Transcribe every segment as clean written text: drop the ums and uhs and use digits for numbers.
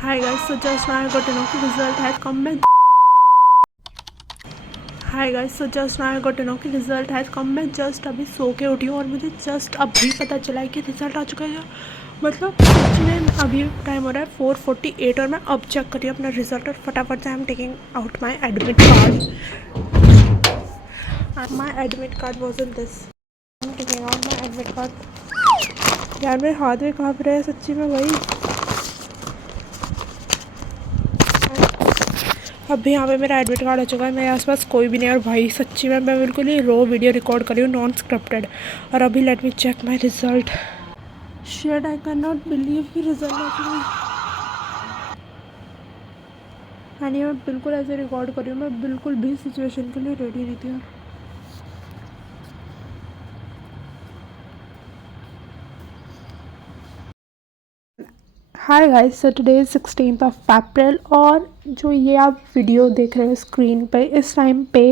Hi guys, so just now I got to know कि result has come मैं Hi guys, so just now I got to know कि result has come मैं just अभी सो के उठी हूँ और मुझे just अभी पता चला है कि result आ चुका है। मतलब सच में अभी टाइम हो रहा है 4:48 और मैं अब चेक कर रही हूँ अपना रिजल्ट और फटाफट से I am taking out my admit card. My admit card was in this. I am taking out my admit card. यार मेरे हाथ में काँप रहे हैं सच्ची में भाई। अभी यहाँ पे मेरा एडमिट कार्ड आ चुका है, मेरे आसपास कोई भी नहीं है और भाई सच्ची में मैं बिल्कुल ही रो वीडियो रिकॉर्ड कर रही हूँ, नॉन स्क्रिप्टेड। और अभी let me check my result. Shit, I can not believe कि रिजल्ट आ चुका है। यानी मैं बिल्कुल ऐसे रिकॉर्ड कर रही हूँ, मैं बिल्कुल भी सिचुएशन के लिए रेडी नहीं थी। Hi guys, so today is 16th of April और जो ये आप वीडियो देख रहे हो स्क्रीन पे, इस टाइम पे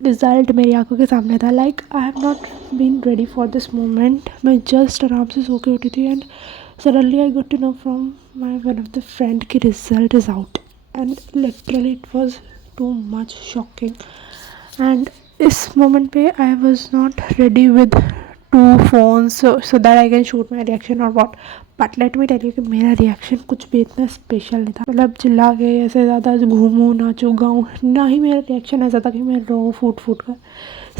रिज़ल्ट मेरी आंखों के सामने था। Like I have not been ready for this moment. मैं जस्ट आराम से सो के उठी थी and suddenly I got to know from my one of the friend कि result is out and literally it was too much shocking. And इस moment पे I was not ready with two phones so that I can shoot my reaction और what. But let me tell you कि मेरा रिएक्शन कुछ भी इतना स्पेशल नहीं था। मतलब चिल्ला के ऐसे ज़्यादा घूमूँ नाचूँ गाऊँ, ना ही मेरा रिएक्शन ऐसा था कि मैं रो फूट फूट कर।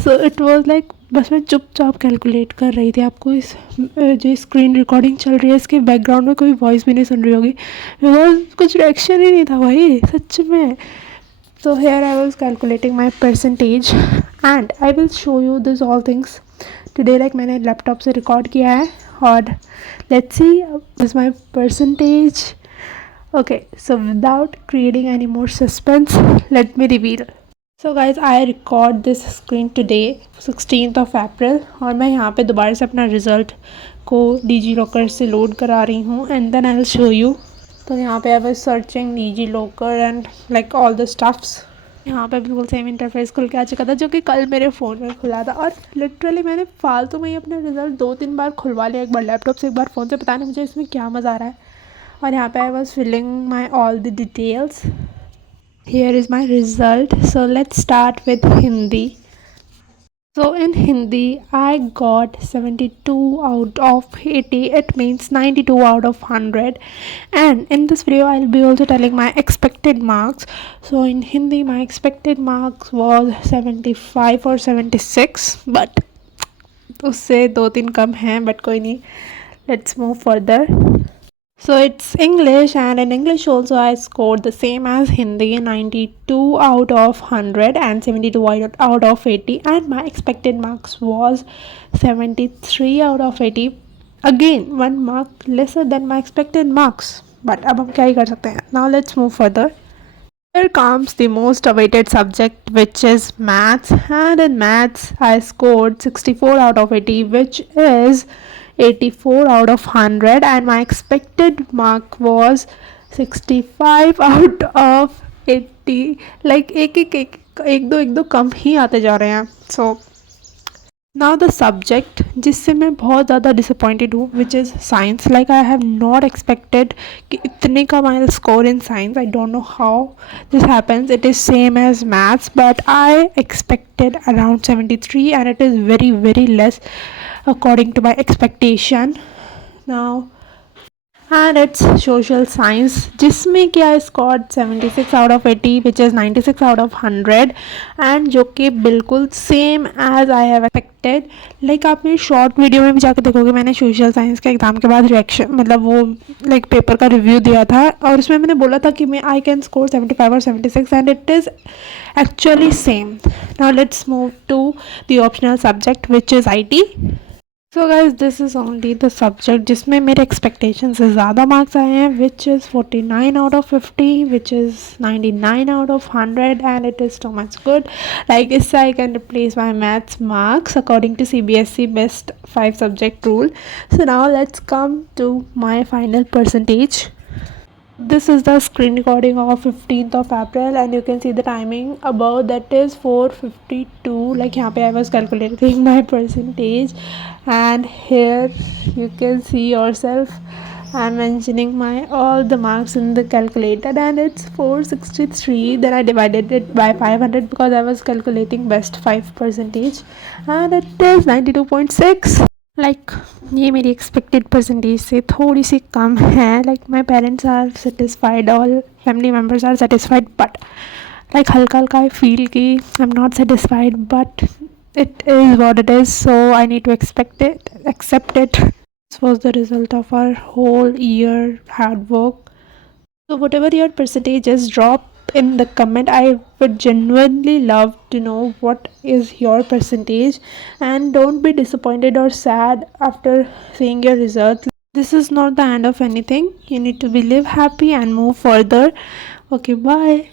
सो इट वॉज लाइक बस मैं चुपचाप कैलकुलेट कर रही थी। आपको इस जो स्क्रीन रिकॉर्डिंग चल रही है इसके बैकग्राउंड में कोई वॉइस भी नहीं सुन रही होगी, बिकॉज कुछ रिएक्शन ही नहीं था भाई सच में। So here I was calculating my percentage and I will show you this all things today। like मैंने लैपटॉप से रिकॉर्ड किया है और let's see this my percentage। okay, so without creating any more suspense, let me reveal। so guys, I record this screen today 16th of April और मैं यहाँ पे दोबारा से अपना रिज़ल्ट को डिजी लॉकर से लोड करा रही हूँ and then I will show you। तो यहाँ पे I was searching DigiLocker and like all the stuffs. यहाँ पे बिल्कुल सेम इंटरफेस खुल के आ चुका था जो कि कल मेरे फ़ोन में खुला था। और लिटरली मैंने फालतू में ही अपने रिज़ल्ट 2-3 बार खुलवा लिया, एक बार लैपटॉप से एक बार फ़ोन से। पता नहीं मुझे इसमें क्या मज़ा आ रहा है। और यहाँ पे I was filling my all the details. Here is my result. So let's start with Hindi. So in Hindi, I got 72 out of 80. It means 92 out of 100. And in this video, I'll be also telling my expected marks. So in Hindi, my expected marks was 75 or 76. But उससे 2-3 कम हैं, but कोई नहीं. Let's move further. So it's English, and in English also I scored the same as Hindi, 92 out of 100 and 72 out of 80, and my expected marks was 73 out of 80. Again 1 mark lesser than my expected marks, but अब हम क्या ही कर सकते हैं. Now let's move further. Here comes the most awaited subject, which is maths, and in maths I scored 64 out of 80, which is 84 out of 100, and my expected mark was 65 out of 80. like एक दो कम ही आते जा रहे हैं. So now the subject जिससे मैं बहुत ज़्यादा disappointed हूँ, which is science. like I have not expected कि इतने कम I'll score in science. I don't know how this happens. It is same as maths, but I expected around 73 and it is very very less according to my expectation. Now and it's social science जिसमें कि I scored 76 out of 80, which is 96 out of 100, and जो कि बिल्कुल same as I have expected. like आप मेरी short video में भी जाकर देखोगे, मैंने सोशल साइंस के एग्ज़ाम के बाद रिएक्शन मतलब वो लाइक पेपर का रिव्यू दिया था और उसमें मैंने बोला था कि मैं आई कैन स्कोर 75 और 76 and it is actually same. Now let's move to the optional subject which is IT. So guys, this is only the subject जिसमें मेरे expectation से ज़्यादा marks आए हैं, which is 49 out of 50, which is 99 out of 100, and it is too much good. like इससे I can replace my maths marks according to CBSE best 5 subject rule. So now let's come to my final percentage. This is the screen recording of 15th of April and you can see the timing above, that is 4:52. like यहाँ पे I was calculating my percentage and here you can see yourself I'm mentioning my all the marks in the calculator, and it's 463. Then I divided it by 500 because I was calculating best 5 percentage, and it is 92.6. Like ये मेरी expected percentage से थोड़ी सी कम है. Like my parents are satisfied, all family members are satisfied, but like हल्का हल्का I feel कि I am not satisfied, but it is what it is, so I need to accept it. This was the result of our whole year hard work. So whatever your percentage is, drop in the comment. I would genuinely love to know what is your percentage, and don't be disappointed or sad after seeing your results. This is not the end of anything. You need to be live happy and move further. Okay, bye.